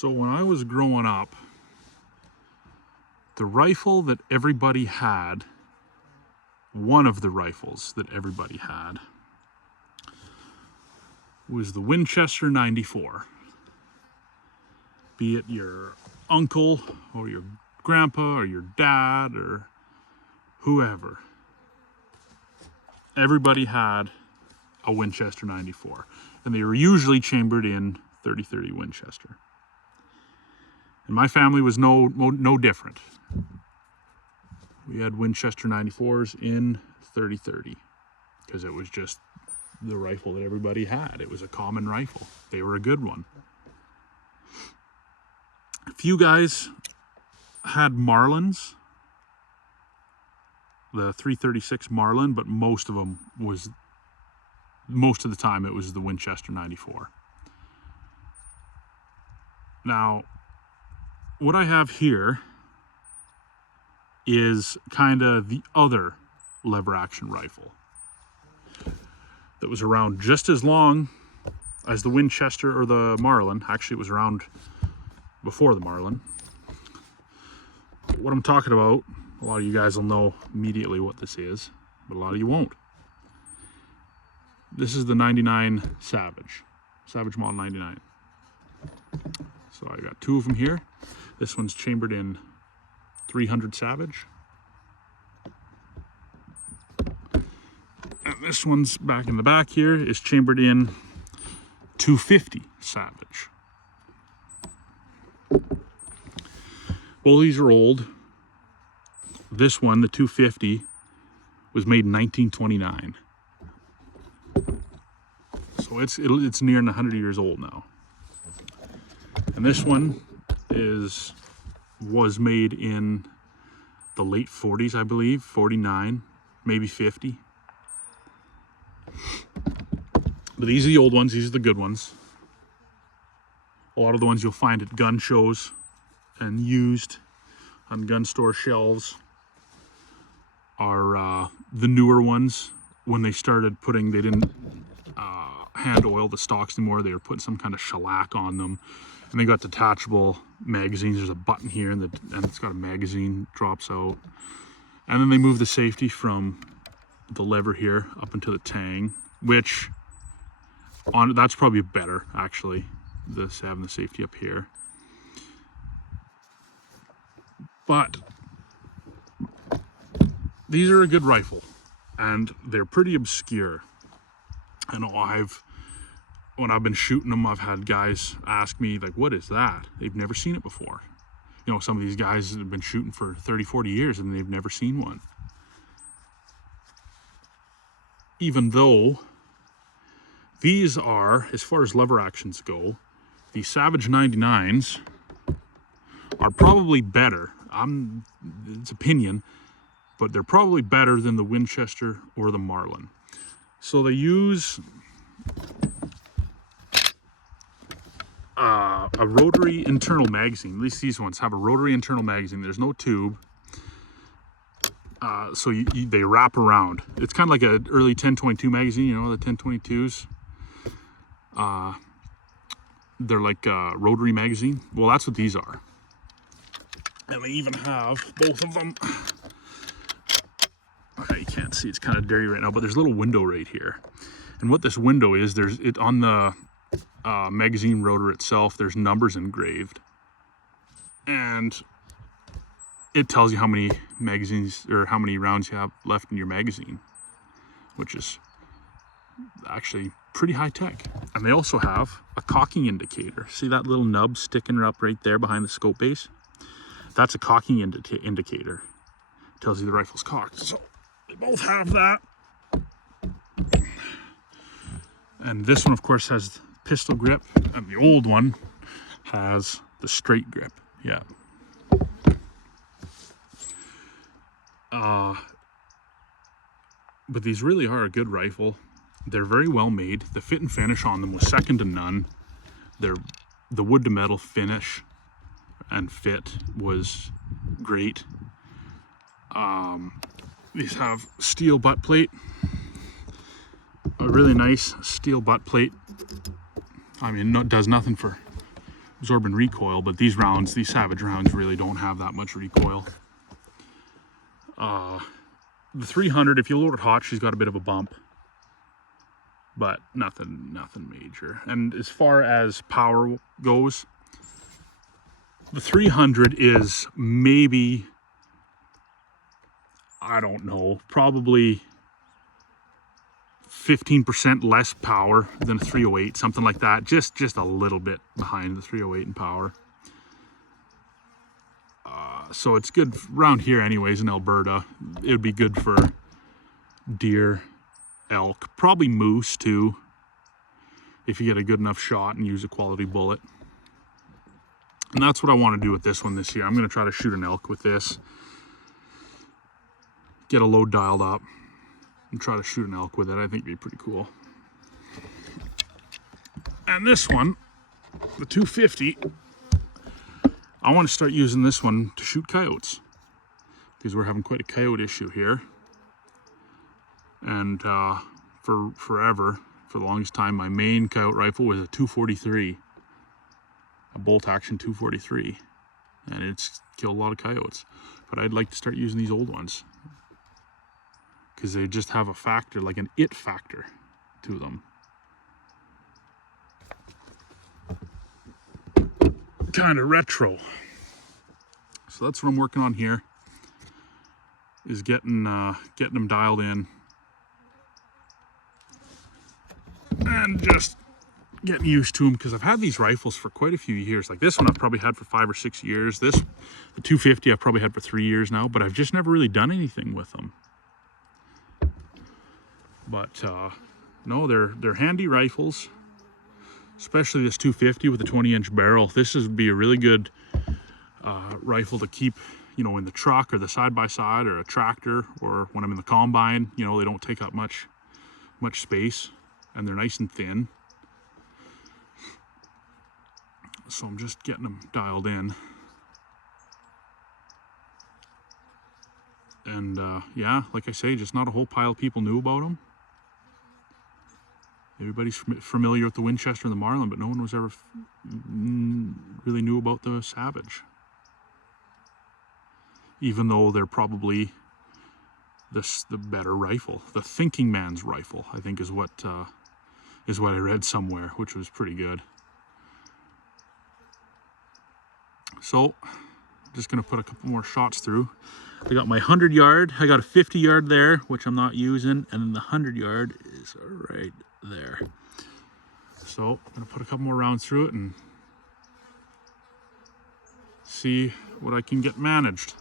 So when I was growing up, the rifle that everybody had, one of the rifles that everybody had, was the Winchester 94. Be it your uncle or your grandpa or your dad or whoever. Everybody had a Winchester 94. And they were usually chambered in 30-30 Winchester. And my family was no different. We had Winchester 94s in 30-30 because it was just the rifle that everybody had. It was a common rifle. They were a good one. A few guys had Marlins, the 336 Marlin, but most of the time it was the Winchester 94. Now, what I have here is kind of the other lever action rifle that was around just as long as the Winchester or the Marlin. Actually, it was around before the Marlin. What I'm talking about, a lot of you guys will know immediately what this is, but a lot of you won't. This is the 99 Savage Model 99. So I got two of them here. This one's chambered in 300 Savage. And this one's back in the back here is chambered in 250 Savage. Well, these are old. This one, the 250, was made in 1929. So it's nearing 100 years old now. And this one was made in the late 40s, I believe, 49, maybe 50. But these are the old ones, these are the good ones. A lot of the ones you'll find at gun shows and used on gun store shelves are the newer ones. When they started they didn't hand oil the stocks anymore, they were putting some kind of shellac on them. And they got detachable magazines. There's a button here and it's got a magazine drops out. And then they moved the safety from the lever here up into the tang, which that's probably better actually, having the safety up here. But these are a good rifle and they're pretty obscure. I know when I've been shooting them, I've had guys ask me, like, what is that? They've never seen it before. You know, some of these guys have been shooting for 30, 40 years and they've never seen one. Even though these are, as far as lever actions go, the Savage 99s are probably better. It's opinion, but they're probably better than the Winchester or the Marlin. So they use a rotary internal magazine. At least these ones have a rotary internal magazine. There's no tube. So they wrap around. It's kind of like an early 1022 magazine, you know, the 1022s. They're like a rotary magazine. Well, that's what these are. And they even have both of them. Okay, you can't see, it's kind of dirty right now, but there's a little window right here. And what this window is, on the magazine rotor itself, there's numbers engraved. And it tells you how many magazines or how many rounds you have left in your magazine, which is actually pretty high tech. And they also have a cocking indicator. See that little nub sticking up right there behind the scope base? That's a cocking indicator. It tells you the rifle's cocked. So they both have that. And this one, of course, has pistol grip, and the old one has the straight grip. Yeah. But these really are a good rifle. They're very well made. The fit and finish on them was second to none. The wood to metal finish and fit was great. These have steel butt plate, a really nice steel butt plate. I mean, it does nothing for absorbing recoil, but these rounds, these Savage rounds, really don't have that much recoil. The 300, if you load it hot, she's got a bit of a bump, but nothing major. And as far as power goes, the 300 is maybe, I don't know, probably 15% less power than a 308, something like that. Just a little bit behind the 308 in power. So it's good around here anyways in Alberta. It would be good for deer, elk, probably moose too, if you get a good enough shot and use a quality bullet. And that's what I want to do with this one this year. I'm going to try to shoot an elk with this, get a load dialed up, and try to shoot an elk with it. I think it'd be pretty cool. And this one, the 250, I want to start using this one to shoot coyotes, because we're having quite a coyote issue here. And for forever, for the longest time, my main coyote rifle was a 243, a bolt action 243, and it's killed a lot of coyotes. But I'd like to start using these old ones, because they just have a factor, like an it factor to them. Kind of retro. So that's what I'm working on here, is getting them dialed in and just getting used to them, because I've had these rifles for quite a few years. Like this one I've probably had for 5 or 6 years. The 250 I've probably had for 3 years now, but I've just never really done anything with them. But no, they're handy rifles, especially this 250 with a 20-inch barrel. This would be a really good rifle to keep, you know, in the truck or the side-by-side or a tractor, or when I'm in the combine. You know, they don't take up much space, and they're nice and thin. So I'm just getting them dialed in. And yeah, like I say, just not a whole pile of people knew about them. Everybody's familiar with the Winchester and the Marlin, but no one was ever really knew about the Savage. Even though they're probably the better rifle. The thinking man's rifle, I think, is what I read somewhere, which was pretty good. So, just gonna put a couple more shots through. I got my 100 yard, I got a 50 yard there, which I'm not using, and then the 100 yard is right there. So I'm gonna put a couple more rounds through it and see what I can get managed.